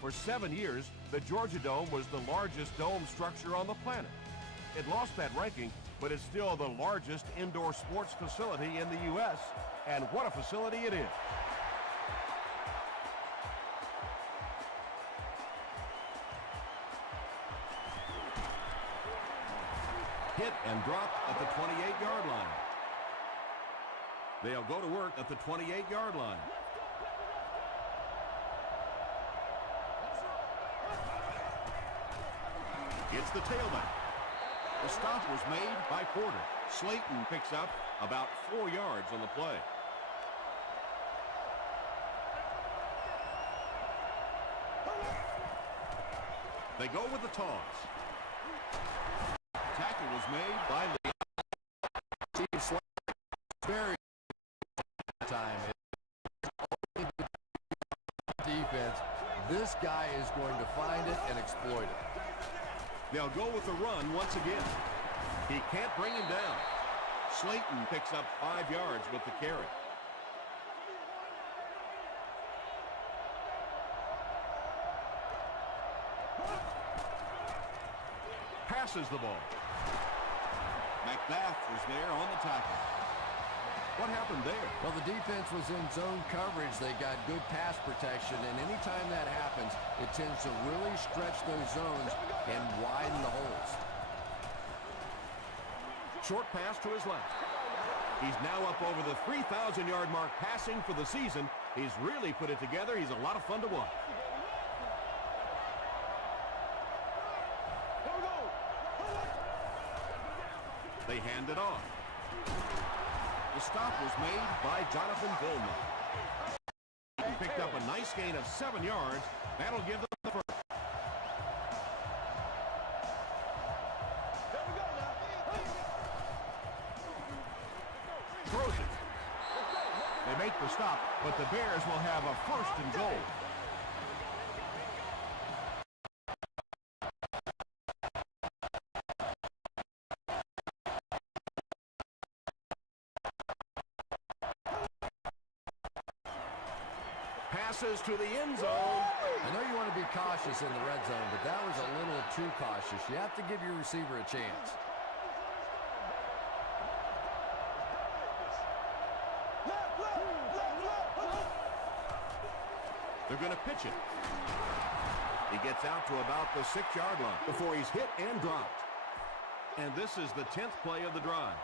For 7 years, the Georgia Dome was the largest dome structure on the planet. It lost that ranking, but it's still the largest indoor sports facility in the U.S., and what a facility it is. Hit and dropped at the 28-yard line. They'll go to work at the 28-yard line. It's the tailback. The stop was made by Porter. Slayton picks up about 4 yards on the play. They go with the toss. Tackle was made by Lee. Very time. Defense. This guy is going to find it and exploit it. They'll go with the run once again. He can't bring him down. Slayton picks up 5 yards with the carry. Passes the ball. McBath was there on the tackle. What happened there? Well, the defense was in zone coverage. They got good pass protection, and anytime that happens, it tends to really stretch those zones and widen the holes. Short pass to his left. He's now up over the 3,000-yard mark passing for the season. He's really put it together. He's a lot of fun to watch. They hand it off. The stop was made by Jonathan Billman. He picked up a nice gain of 7 yards. That'll give them the first. Throws it. They make the stop, but the Bears will have a 1st and goal. Passes to the end zone. I know you want to be cautious in the red zone, but that was a little too cautious. You have to give your receiver a chance. They're going to pitch it. He gets out to about the 6-yard line before he's hit and dropped. And this is the 10th play of the drive.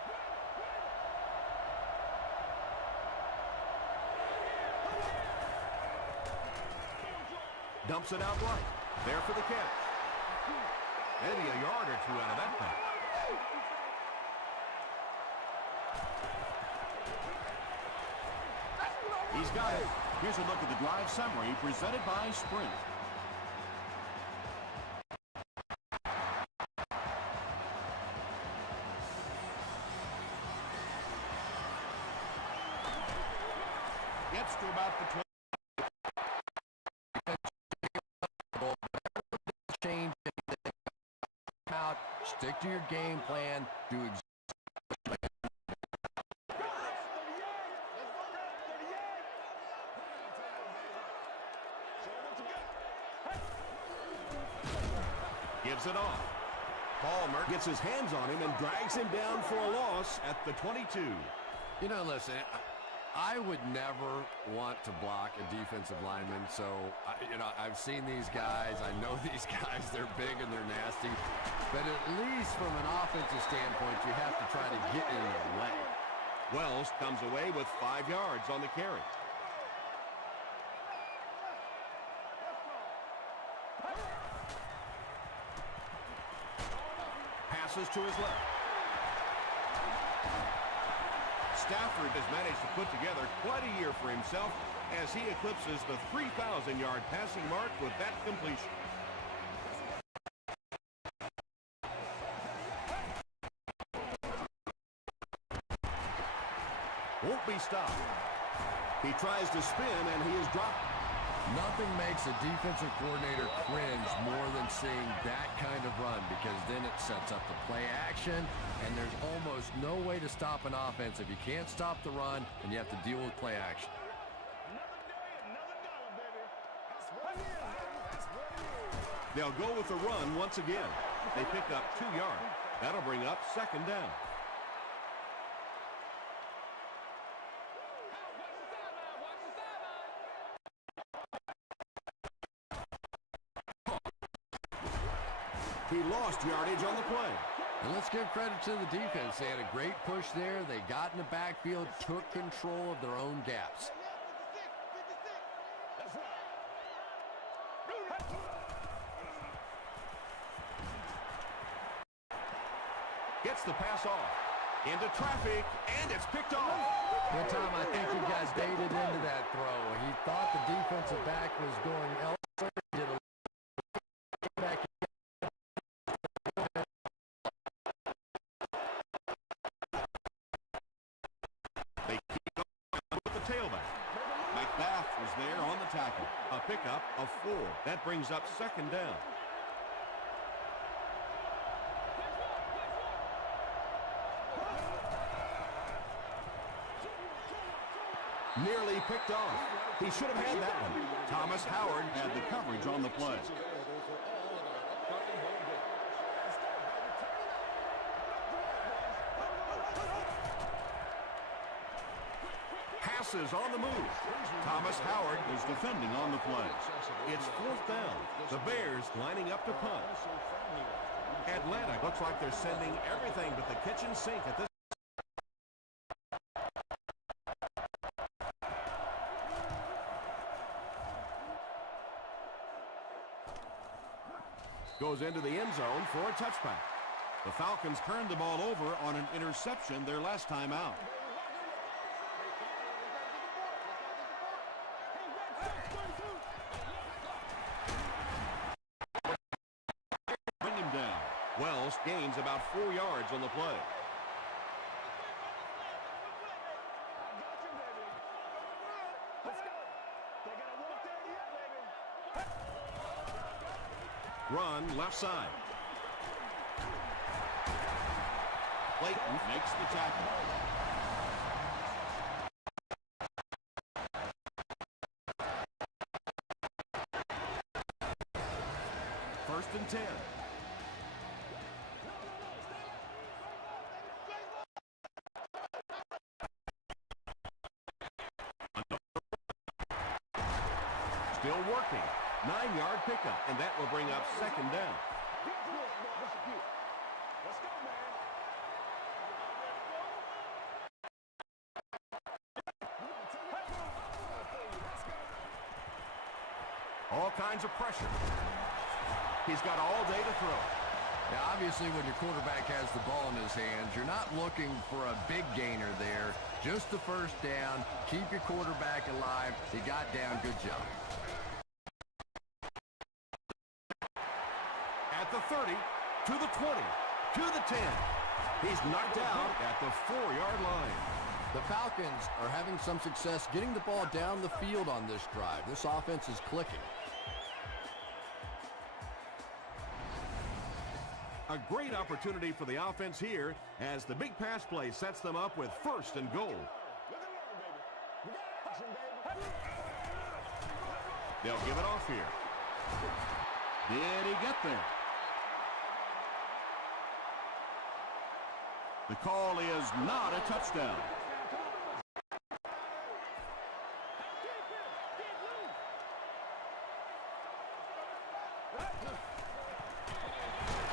Dumps it out right. There for the catch. Maybe a yard or 2 out of that pass. He's got it. Here's a look at the drive summary presented by Sprint. Gets to about the 20. Change anything. Out, stick to your game plan, do exactly. Gives it off. Palmer gets his hands on him and drags him down for a loss at the 22. You know, listen, I would never want to block a defensive lineman, so, I've seen these guys. I know these guys. They're big and they're nasty. But at least from an offensive standpoint, you have to try to get in their way. Wells comes away with 5 yards on the carry. Passes to his left. Stafford has managed to put together quite a year for himself as he eclipses the 3,000-yard passing mark with that completion. Won't be stopped. He tries to spin and he is dropped. Nothing makes a defensive coordinator cringe more than seeing that kind of run, because then it sets up the play action, and there's almost no way to stop an offense if you can't stop the run and you have to deal with play action. They'll go with the run once again. They pick up 2 yards. That'll bring up second down. He lost yardage on the play. And let's give credit to the defense. They had a great push there. They got in the backfield, took control of their own gaps. Gets the pass off. Into traffic, and it's picked off. Well, Tom, I think he got baited into that throw. He thought the defensive back was going elsewhere. He did a back. They keep going with the tailback. McBath was there on the tackle. A pickup of 4. That brings up second down. Nearly picked off. He should have had that one. Thomas Howard had the coverage on the play. Passes on the move. Thomas Howard is defending on the play. It's 4th down. The Bears lining up to punt. Atlanta looks like they're sending everything but the kitchen sink at this. Goes into the end zone for a touchback. The Falcons turned the ball over on an interception their last time out. Bring him down. Wells gains about 4 yards on the play. Run left side. Clayton makes the tackle. First and 10. Still working. 9-yard pickup, and that will bring up second down. All kinds of pressure. He's got all day to throw. Now, obviously, when your quarterback has the ball in his hands, you're not looking for a big gainer there. Just the first down. Keep your quarterback alive. He got down. Good job. At the 30, to the 20, to the 10. He's knocked out at the 4-yard line. The Falcons are having some success getting the ball down the field on this drive. This offense is clicking. A great opportunity for the offense here as the big pass play sets them up with first and goal. They'll give it off here. Did he get there? The call is not a touchdown.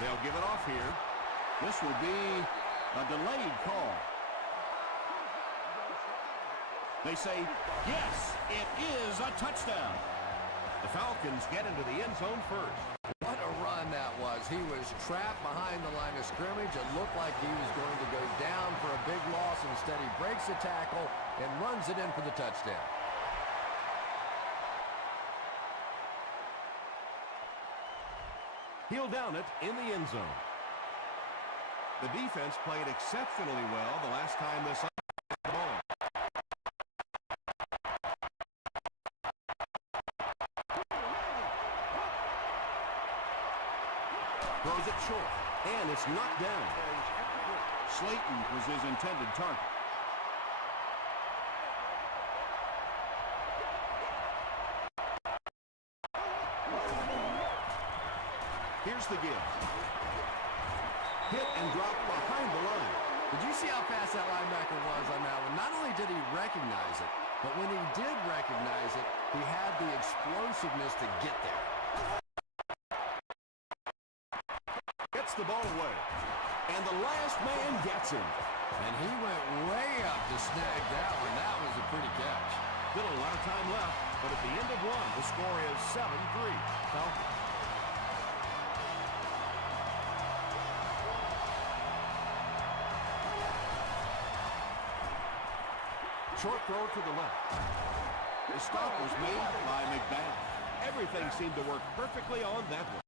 They'll give it off here. This will be a delayed call. They say, yes, it is a touchdown. The Falcons get into the end zone first. What a run that was. He was trapped behind the line of scrimmage. It looked like he was going to go down for a big loss. Instead, he breaks the tackle and runs it in for the touchdown. He'll down it in the end zone. The defense played exceptionally well the last time this ball. Throws it short, and it's knocked down. Slayton was his intended target. Here's the give. Hit and drop behind the line. Did you see how fast that linebacker was on that one? Not only did he recognize it, but when he did recognize it, he had the explosiveness to get there. Gets the ball away. And the last man gets him. And he went way up to snag that one. That was a pretty catch. Still a lot of time left, but at the end of one, the score is 7-3. Falcons. Short throw to the left. The stop was made by McBath. Everything seemed to work perfectly on that one.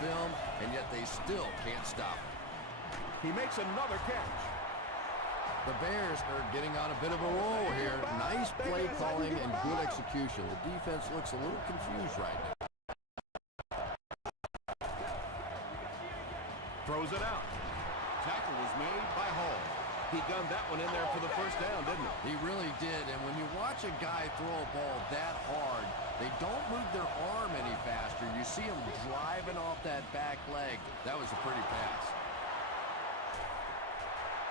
Film, and yet they still can't stop him. He makes another catch. The Bears are getting on a bit of a roll here. Nice play calling and good execution. The defense looks a little confused right now. Throws it out. Tackle was made by Hall. He gunned that one in there for the first down, didn't he? He really did, and when you watch a guy throw a ball that hard, they don't move their arm any faster. You see him driving off that back leg. That was a pretty pass.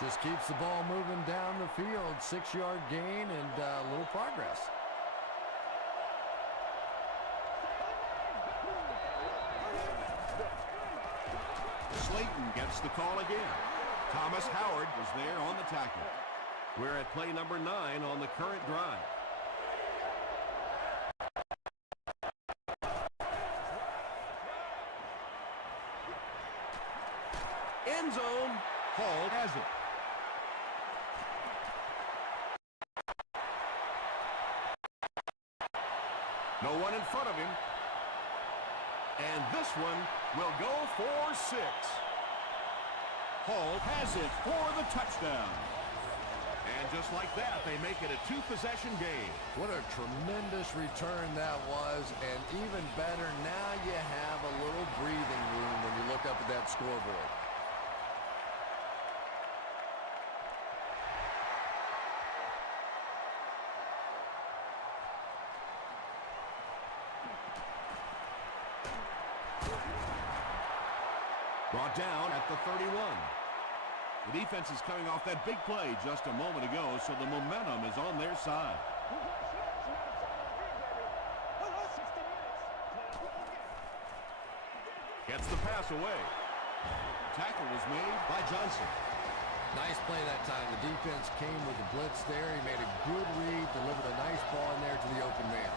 Just keeps the ball moving down the field. 6-yard gain and a little progress. Slayton gets the call again. Thomas Howard was there on the tackle. We're at play number 9 on the current drive. End zone. Hall has it. No one in front of him. And this one will go for 6. Hall has it for the touchdown. And just like that, they make it a 2-possession game. What a tremendous return that was. And even better, now you have a little breathing room when you look up at that scoreboard. Brought down at the 31. The defense is coming off that big play just a moment ago, so the momentum is on their side. Gets the pass away. Tackle was made by Johnson. Nice play that time. The defense came with the blitz there. He made a good read, delivered a nice ball in there to the open man.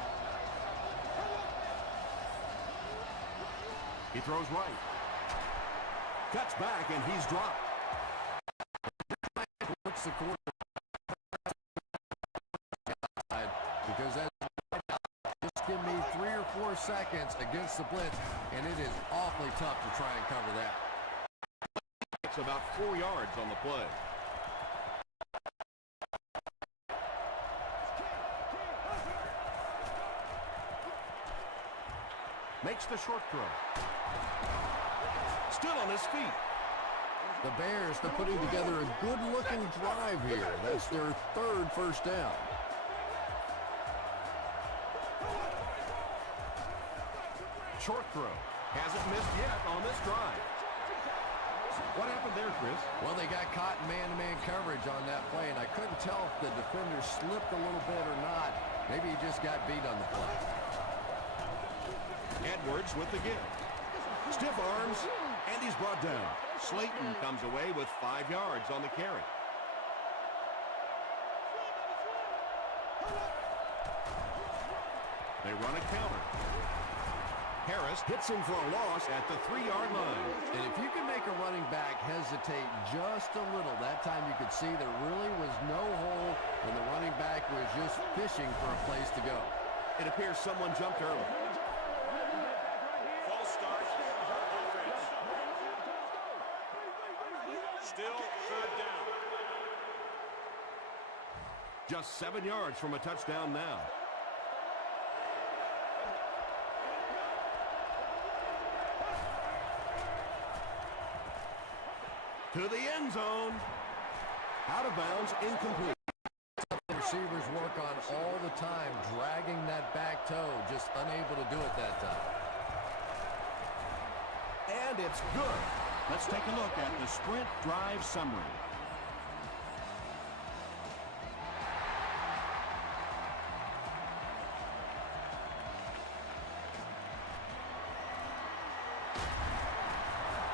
He throws right. Cuts back, and he's dropped. Puts the quarter because just give me 3 or 4 seconds against the blitz, and it is awfully tough to try and cover that. It's about 4 yards on the play. Makes the short throw. Still on his feet. The Bears, they're putting together a good-looking drive here. That's their 3rd first down. Short throw. Hasn't missed yet on this drive. What happened there, Chris? Well, they got caught in man-to-man coverage on that play, and I couldn't tell if the defender slipped a little bit or not. Maybe he just got beat on the play. Edwards with the give. Stiff arms, and he's brought down. Slayton comes away with 5 yards on the carry. They run a counter. Harris hits him for a loss at the 3-yard line. And if you can make a running back hesitate just a little, that time you could see there really was no hole, and the running back was just fishing for a place to go. It appears someone jumped early. False start. Offense. Still 3rd down. Just 7 yards from a touchdown now. To the end zone. Out of bounds, incomplete. They're receivers work on all the time, dragging that back toe, just unable to do it that time. And it's good. Let's take a look at the sprint drive summary.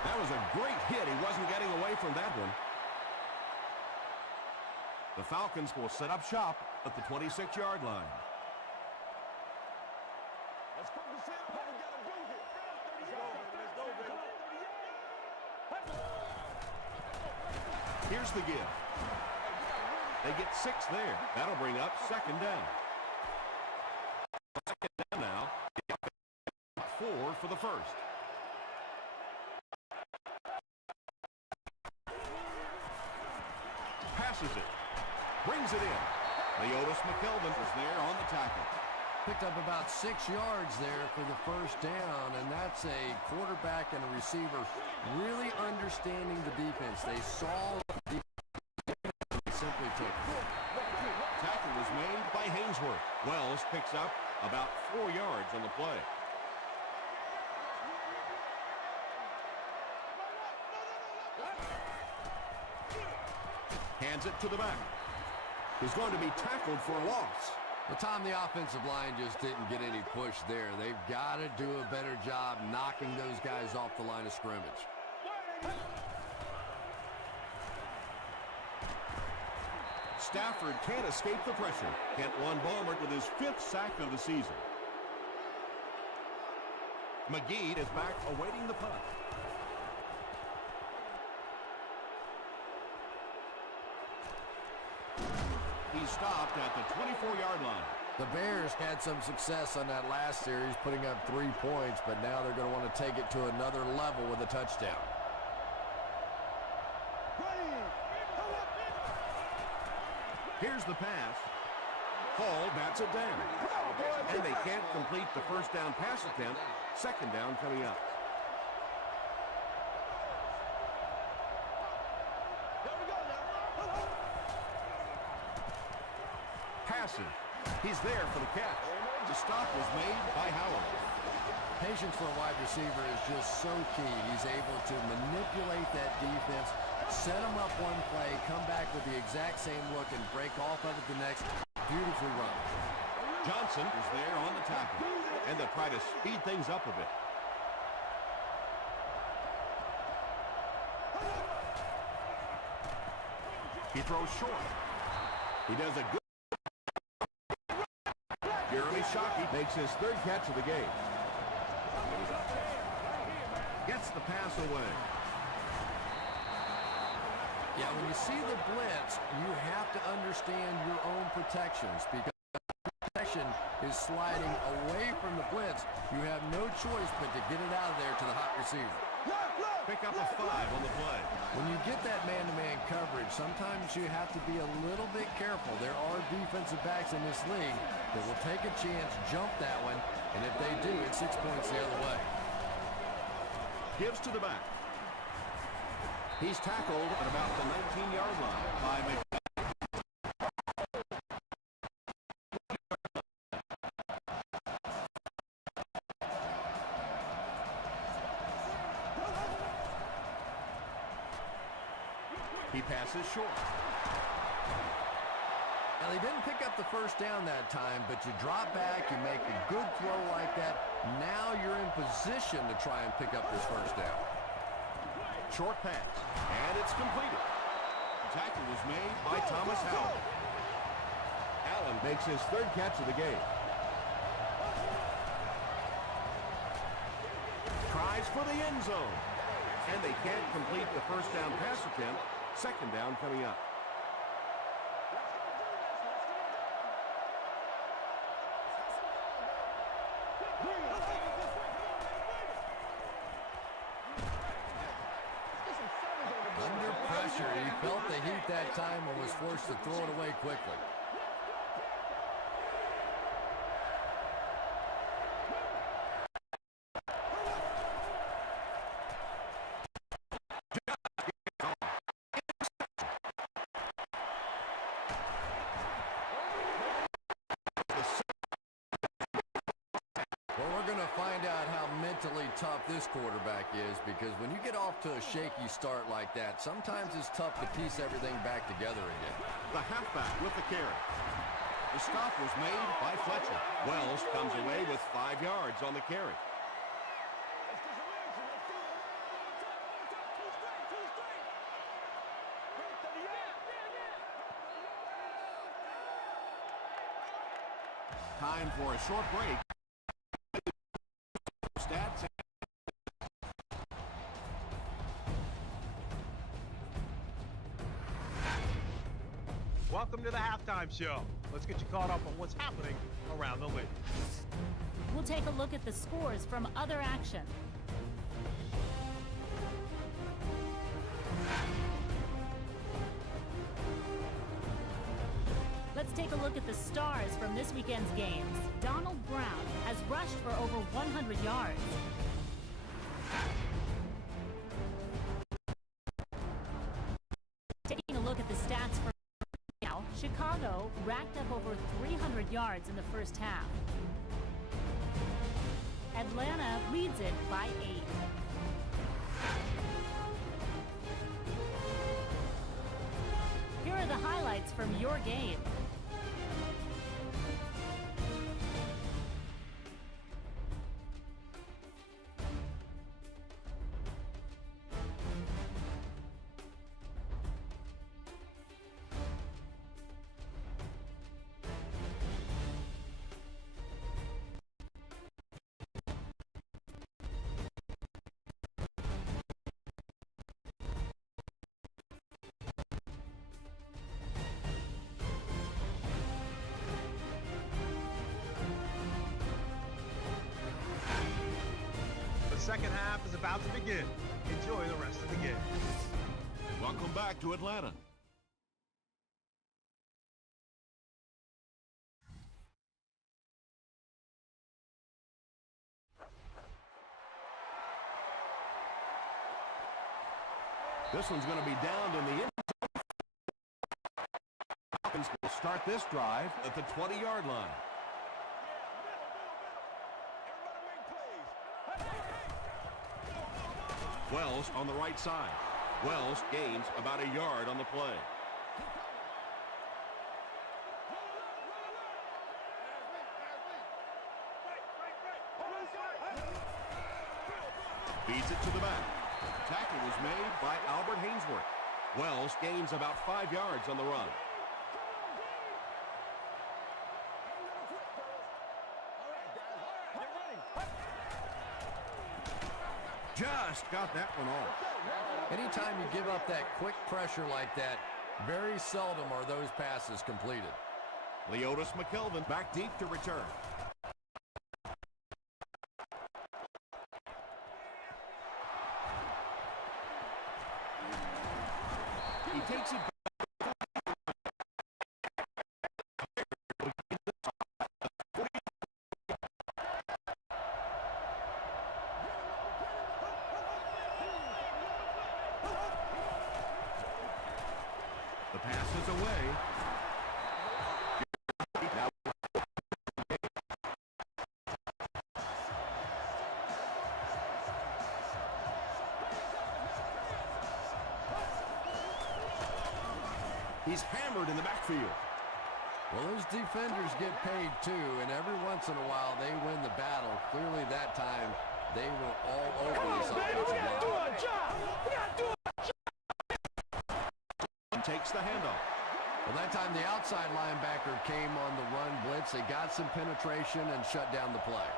That was a great hit. He wasn't getting away from that one. The Falcons will set up shop at the 26-yard line. Let's focus in on what we got to do here. Let's go, baby. Here's the give. They get 6 there. That'll bring up second down. Second down now. 4 for the first. Passes it. Brings it in. Leotis McKelvin is there on the tackle. Picked up about 6 yards there for the first down, and that's a quarterback and a receiver really understanding the defense. They saw the defense simply took it. Tackle was made by Hainsworth. Wells picks up about 4 yards on the play. Hands it to the back. He's going to be tackled for a loss. The time the offensive line just didn't get any push there. They've got to do a better job knocking those guys off the line of scrimmage. Stafford can't escape the pressure. Kent Baumert with his 5th sack of the season. McGee is back awaiting the punt. He stopped at the 24-yard line. The Bears had some success on that last series, putting up 3 points, but now they're going to want to take it to another level with a touchdown. Here's the pass. Hall bats it down. And they can't complete the first down pass attempt. Second down coming up. Passing. He's there for the catch. The stop was made by Howard. Patience for a wide receiver is just so key. He's able to manipulate that defense, set them up one play, come back with the exact same look, and break off of it the next. Beautifully run. Johnson is there on the tackle, and they'll try to speed things up a bit. He throws short. He does a good. Jeremy Shockey makes his 3rd catch of the game. Gets the pass away. Yeah, when you see the blitz, you have to understand your own protections, because protection is sliding away from the blitz. You have no choice but to get it out of there to the hot receiver. Pick up a 5 on the play. When you get that man-to-man coverage, sometimes you have to be a little bit careful. There are defensive backs in this league that will take a chance, jump that one, and if they do, it's 6 points the other way. Gives to the back. He's tackled at about the 19-yard line by McKelvin. He passes short. Now, they didn't pick up the first down that time, but you drop back, you make a good throw like that. Now you're in position to try and pick up this first down. Short pass, and it's completed. The tackle was made by Thomas Howard. Allen makes his 3rd catch of the game. Tries for the end zone. And they can't complete the first down pass attempt. Second down coming up. Under pressure, he felt the heat that time and was forced to throw it away quickly. tough this quarterback is, because when you get off to a shaky start like that, sometimes it's tough to piece everything back together again. The halfback with the carry. The stop was made by Fletcher. Wells comes away with 5 yards on the carry. Time for a short break. Stats. Welcome to the halftime show. Let's get you caught up on what's happening around the league. We'll take a look at the scores from other action. Let's take a look at the stars from this weekend's games. Donald Brown has rushed for over 100 yards. Taking a look at the stats for now, Chicago racked up over 300 yards in the first half. Atlanta leads it by 8. Here are the highlights from your game. The second half is about to begin. Enjoy the rest of the game. Welcome back to Atlanta. This one's going to be downed in the end zone. Falcons will start this drive at the 20-yard line. Wells on the right side. Wells gains about a yard on the play. Feeds it to the back. Tackle was made by Albert Hainsworth. Wells gains about 5 yards on the run. Just got that one off. Anytime you give up that quick pressure like that, very seldom are those passes completed. Leotis McKelvin back deep to return. He takes it back. The pass is away. He's hammered in the backfield. Well, those defenders get paid too, and every once in a while they win the battle. Clearly that time they were all over this offensive line. And takes the handoff. Well, that time the outside linebacker came on the run blitz. They got some penetration and shut down the play.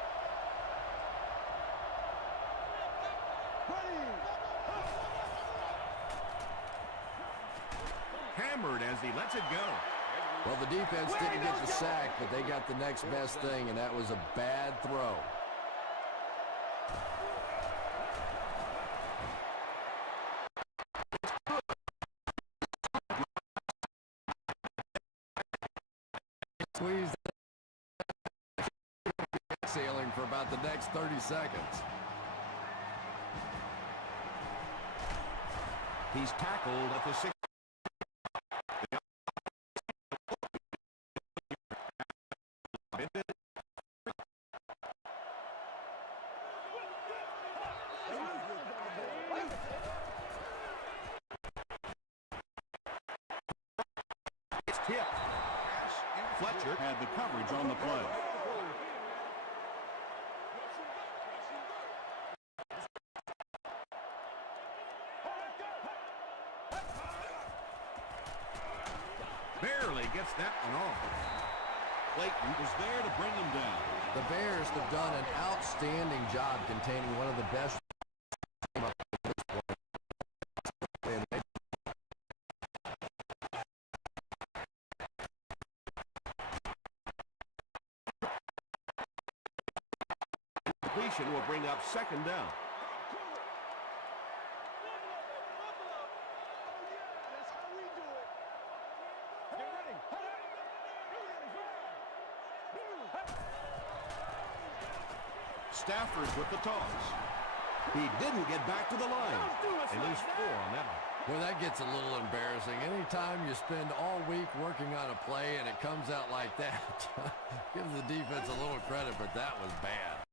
Hammered as he lets it go. Well, the defense didn't get the sack, but they got the next best thing, and that was a bad throw. Squeezed sailing for about the next 30 seconds. He's tackled at the 6. Tip. Fletcher had the coverage on the play. Barely gets that one off. Clayton was there to bring him down. The Bears have done an outstanding job containing one of the best. Completion will bring up second down. Stafford with the toss. He didn't get back to the line. And there's 4 on that one. Well, that gets a little embarrassing. Anytime you spend all week working on a play and it comes out like that, give the defense a little credit, but that was bad.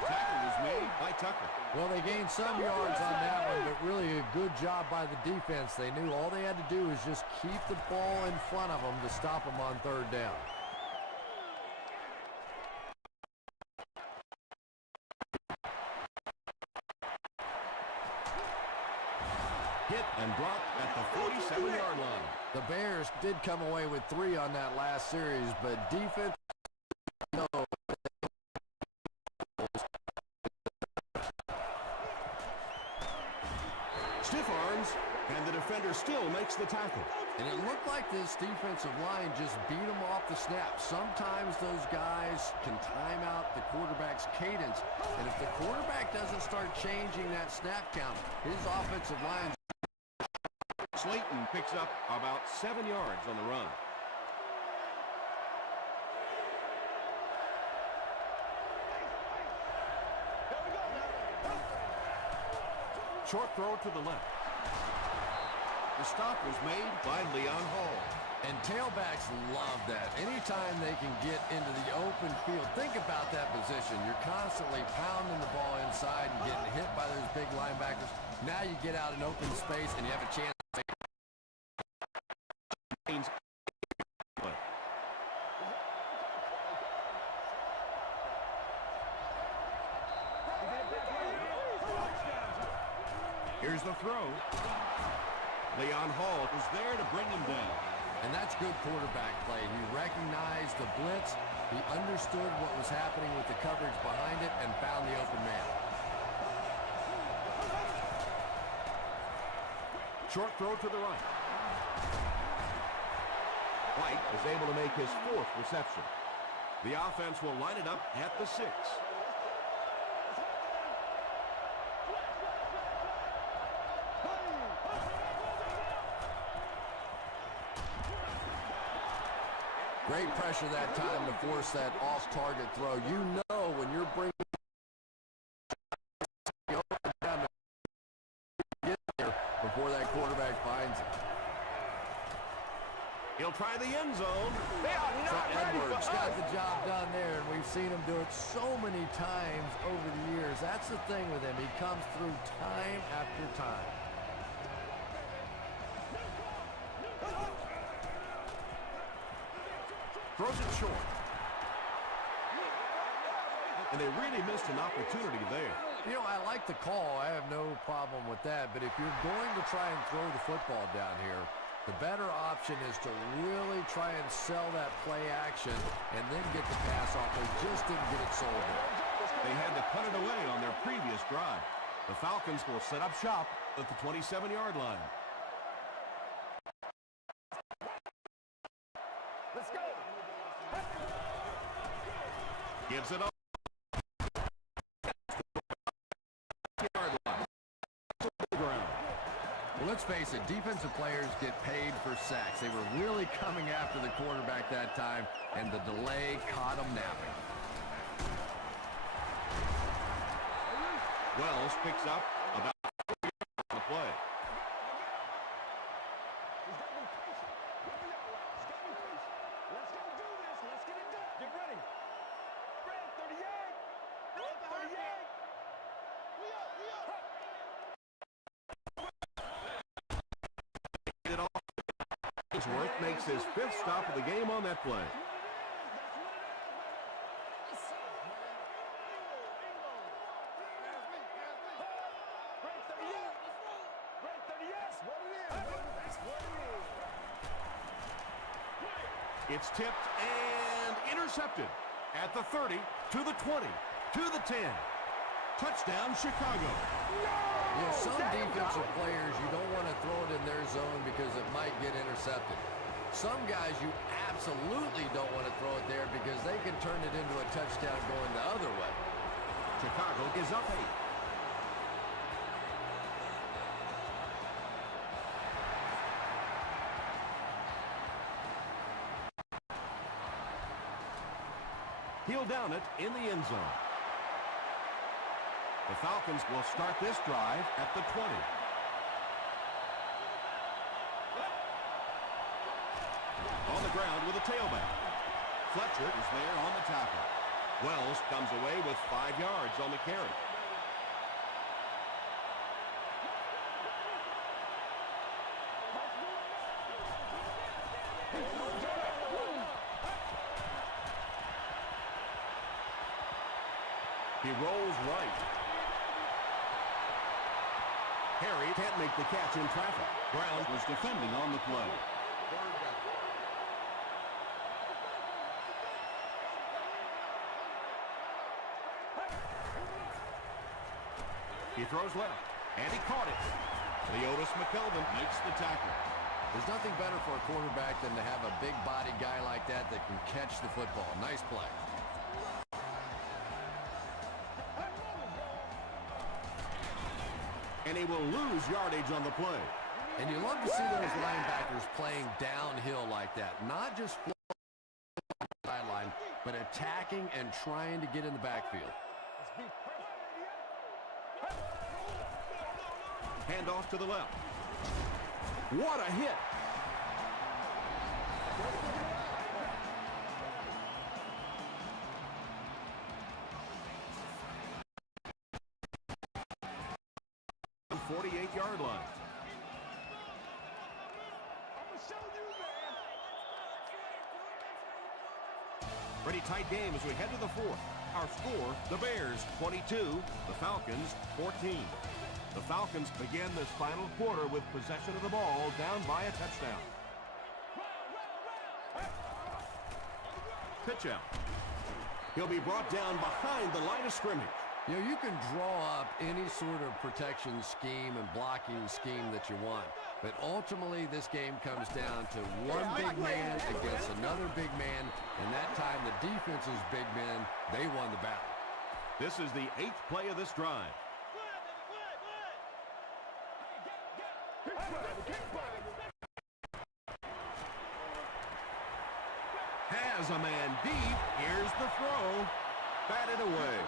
Tackle was made by Tucker. Well, they gained some yards on that one, but really a good job by the defense. They knew all they had to do was just keep the ball in front of them to stop them on third down. Hit and dropped at the 47-yard line. The Bears did come away with 3 on that last series, but defense, no. Stiff arms, and the defender still makes the tackle. And it looked like this defensive line just beat them off the snap. Sometimes those guys can time out the quarterback's cadence, and if the quarterback doesn't start changing that snap count, his offensive line. Slayton picks up about 7 yards on the run. Short throw to the left. The stop was made by Leon Hall. And tailbacks love that. Anytime they can get into the open field, think about that position. You're constantly pounding the ball inside and getting hit by those big linebackers. Now you get out in open space and you have a chance. Here's the throw. Leon Hall was there to bring him down. And that's good quarterback play. He recognized the blitz. He understood what was happening with the coverage behind it and found the open man. Short throw to the right. White is able to make his 4th reception. The offense will line it up at the 6. Great pressure that time to force that off-target throw. You know when you're bringing down to get there before that quarterback finds it. He'll try the end zone. Edwards got the job done there, and we've seen him do it so many times over the years. That's the thing with him. He comes through time after time. Throws it short. And they really missed an opportunity there. You know, I like the call. I have no problem with that. But if you're going to try and throw the football down here, the better option is to really try and sell that play action and then get the pass off. They just didn't get it sold there. They had to punt it away on their previous drive. The Falcons will set up shop at the 27-yard line. Let's go. Gives it up. Well, let's face it, defensive players get paid for sacks. They were really coming after the quarterback that time, and the delay caught them napping. Wells picks up about 4 yards on the play. It off Ellsworth makes his 5th stop of the game on that play. It's tipped and intercepted at the 30, to the 20, to the 10. Touchdown, Chicago. Yeah, some defensive players, you don't want to throw it in their zone because it might get intercepted. Some guys you absolutely don't want to throw it there because they can turn it into a touchdown going the other way. Chicago is up 8. He'll down it in the end zone. The Falcons will start this drive at the 20. On the ground with a tailback. Fletcher is there on the tackle. Wells comes away with 5 yards on the carry. He rolls right. Harry can't make the catch in traffic. Brown was defending on the play. He throws left, and he caught it. Leotis McKelvin makes the tackle. There's nothing better for a quarterback than to have a big body guy like that that can catch the football. Nice play. And he will lose yardage on the play. And you love to see those linebackers playing downhill like that. Not just sideline, but attacking and trying to get in the backfield. Hand off to the left. What a hit. The 48-yard line. Pretty tight game as we head to the 4th. Our score, the Bears 22, the Falcons 14. The Falcons begin this final quarter with possession of the ball down by a touchdown. Pitch out. He'll be brought down behind the line of scrimmage. You know, you can draw up any sort of protection scheme and blocking scheme that you want. But ultimately, this game comes down to one big man against another big man. And that time, the defense's big men, they won the battle. This is the 8th play of this drive. Has a man deep. Here's the throw. Batted away.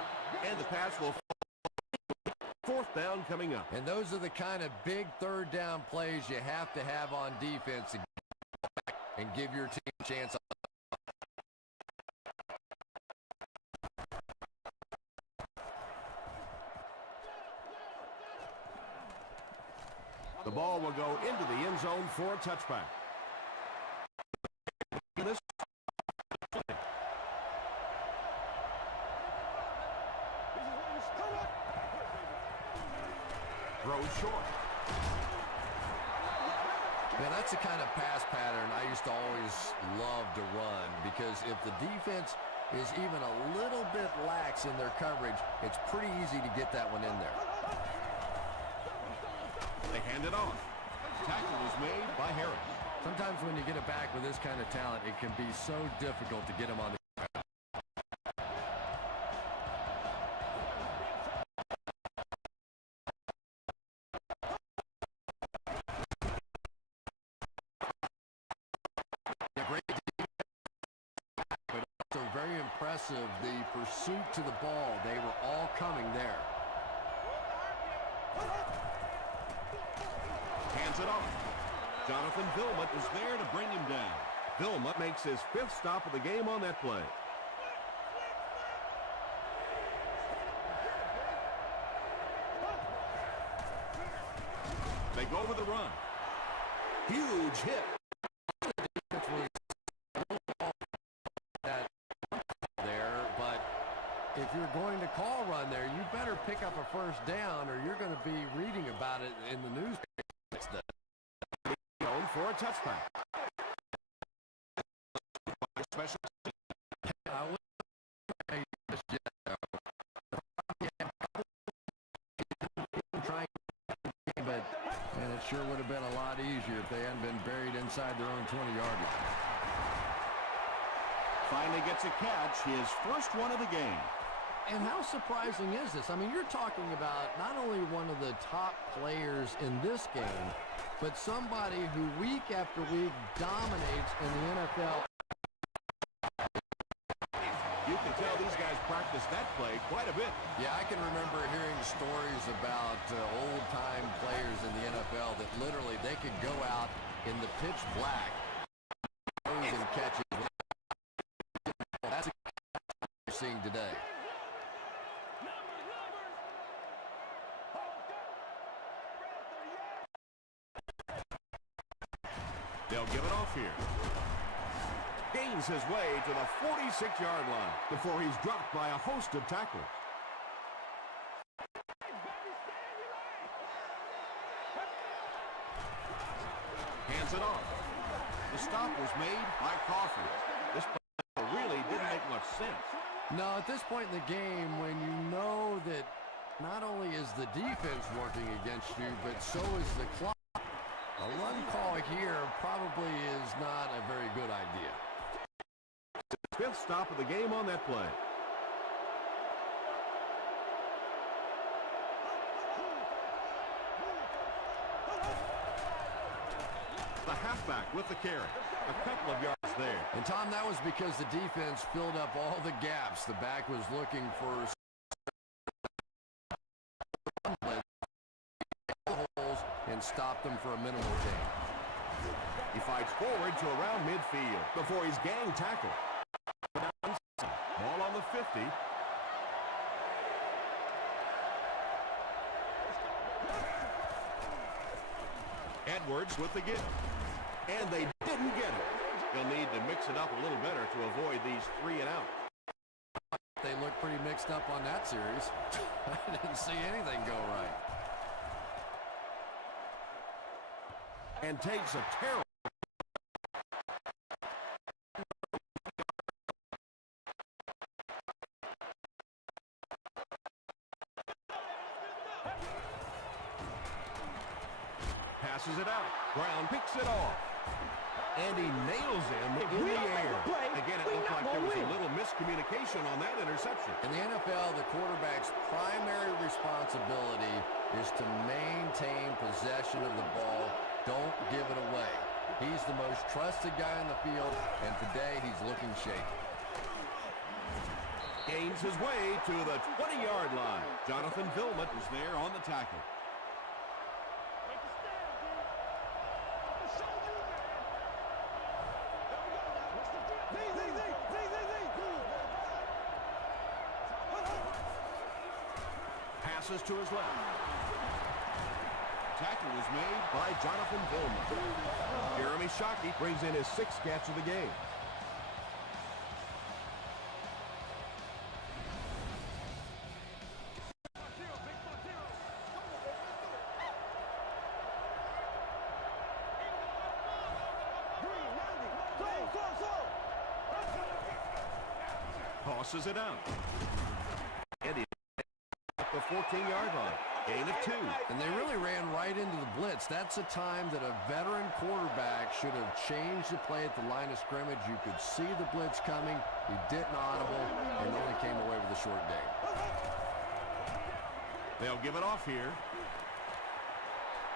And the pass will fall. 4th down coming up. And those are the kind of big 3rd down plays you have to have on defense to get back and give your team a chance. The ball will go into the end zone for a touchback. This throws short. Yeah, that's the kind of pass pattern I used to always love to run, because if the defense is even a little bit lax in their coverage, it's pretty easy to get that one in there. They hand it off. Tackle was made by Harris. Sometimes when you get it back with this kind of talent, it can be so difficult to get him on the the pursuit to the ball. They were all coming there. Hands it off. Jonathan Vilmot is there to bring him down. Vilmot makes his 5th stop of the game on that play. They go with the run. Huge hit. you're going to call run there, you better pick up a first down or you're going to be reading about it in the newspaper next day. Going for a touchback. Special. And it sure would have been a lot easier if they hadn't been buried inside their own 20-yard line. Finally gets a catch, his first one of the game. And how surprising is this? I mean, you're talking about not only one of the top players in this game, but somebody who week after week dominates in the NFL. You can tell these guys practice that play quite a bit. Yeah, I can remember hearing stories about old-time players in the NFL that literally they could go out in the pitch black and catch it. That's what we're seeing today. They'll give it off here. Gains his way to the 46-yard line before he's dropped by a host of tackles. Hands it off. The stop was made by Crawford. This play really didn't make much sense. No, at this point in the game, when you know that not only is the defense working against you, but so is the clock, a run call here probably is not a very good idea. Fifth stop of the game on that play. The halfback with the carry. A couple of yards there. And, Tom, that was because the defense filled up all the gaps. The back was looking for holes and stopped them for a minimal gain. He fights forward to around midfield before he's gang tackled. Ball on the 50. Edwards with the give. And they didn't get it. They'll need to mix it up a little better to avoid these 3 and out. They look pretty mixed up on that series. I didn't see anything go right. And takes a terrible. Passes it out. Brown picks it off. And he nails him in the air. Again, it looked like there was a little miscommunication on that interception. In the NFL, the quarterback's primary responsibility is to maintain possession of the ball. Don't give it away. He's the most trusted guy on the field, and today he's looking shaky. Gains his way to the 20-yard line. Jonathan Vilmot is there on the tackle. Passes to his left. Tackle was made by Jonathan Vilmot. Jeremy Shockey brings in his 6th catch of the game. Tosses it out. And he at the 14-yard line. Gain of 2. And they really ran right into the blitz. That's a time that a veteran quarterback should have changed the play at the line of scrimmage. You could see the blitz coming. He didn't audible and only came away with a short gain. They'll give it off here.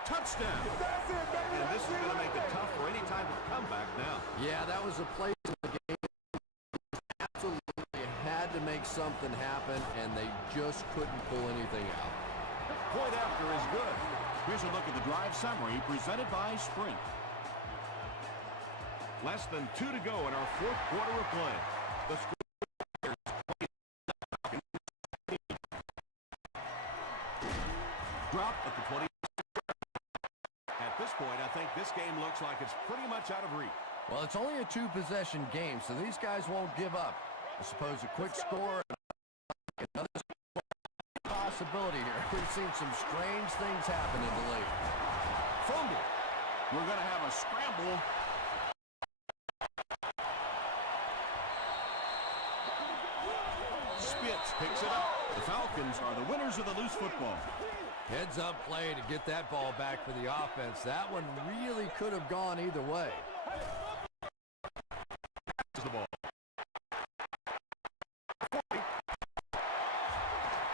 Touchdown. And this is going to make it tough for any type of comeback now. Yeah, that was a play in the game. Absolutely had to make something happen, and they just couldn't pull anything out. Point after is good. Here's a look at the drive summary presented by Sprint. Less than 2 to go in our 4th quarter of play. The score drop at the 20. At this point, I think this game looks like it's pretty much out of reach. Well, it's only a 2-possession game, so these guys won't give up. I suppose a quick score possibility here. We've seen some strange things happen in the league. Fumble. We're going to have a scramble. Spitz picks it up. The Falcons are the winners of the loose football. Heads up play to get that ball back for the offense. That one really could have gone either way. The ball.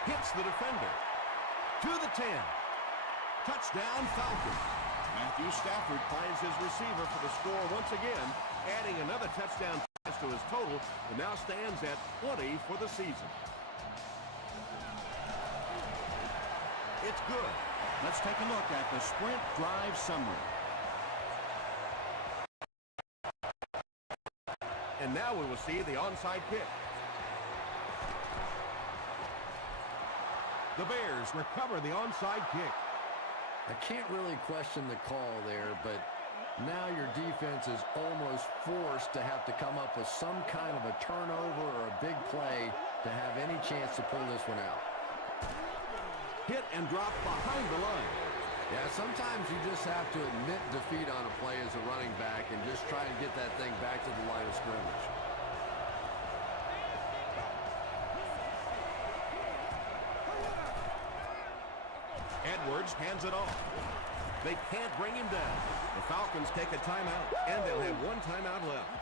Hits the defender. To the 10. Touchdown Falcons. Matthew Stafford finds his receiver for the score once again, adding another touchdown pass to his total, and now stands at 20 for the season. It's good. Let's take a look at the sprint drive summary. And now we will see the onside kick. The Bears recover the onside kick. I can't really question the call there, but now your defense is almost forced to have to come up with some kind of a turnover or a big play to have any chance to pull this one out. Hit and drop behind the line. Yeah, sometimes you just have to admit defeat on a play as a running back and just try and get that thing back to the line of scrimmage. Edwards hands it off. They can't bring him down. The Falcons take a timeout, and they'll have one timeout left.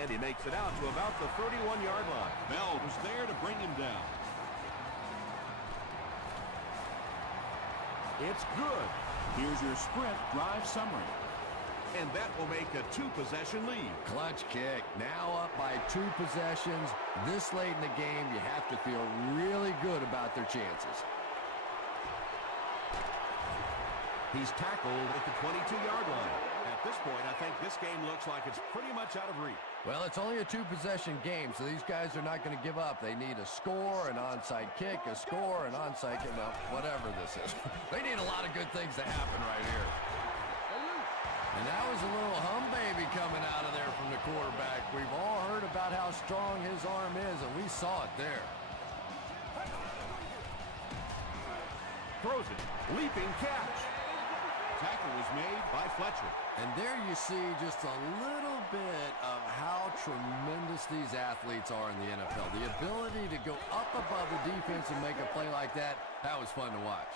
And he makes it out to about the 31-yard line. Bell was there to bring him down. It's good. Here's your sprint drive summary. And that will make a two-possession lead. Clutch kick. Now up by 2 possessions. This late in the game, you have to feel really good about their chances. He's tackled at the 22-yard line. At this point, I think this game looks like it's pretty much out of reach. Well, it's only a 2-possession game, so these guys are not going to give up. They need a score, an onside kick, a score, an onside kick, well, whatever this is. They need a lot of good things to happen right here. And that was a little hum baby coming out of there from the quarterback. We've all heard about how strong his arm is, and we saw it there. Throws it. Leaping catch. Tackle was made by Fletcher. And there you see just a little bit of how tremendous these athletes are in the NFL. The ability to go up above the defense and make a play like that, that was fun to watch.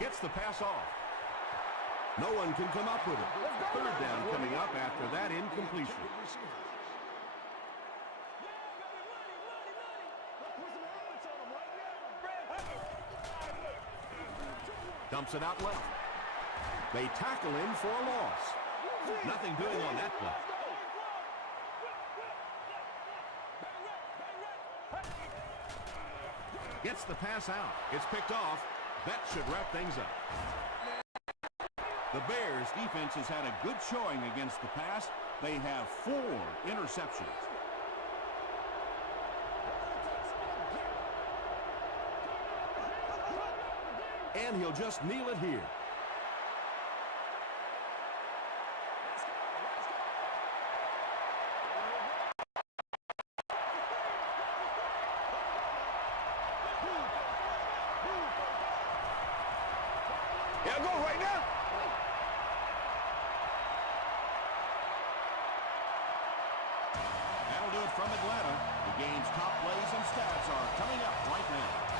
Gets the pass off. No one can come up with it. Third down coming up after that incompletion. Dumps it out left. They tackle him for a loss. Nothing doing on that play. Gets the pass out. It's picked off. That should wrap things up. The Bears' defense has had a good showing against the pass. They have 4 interceptions. And he'll just kneel it here. Yeah, go right now. That'll do it from Atlanta. The game's top plays and stats are coming up right now.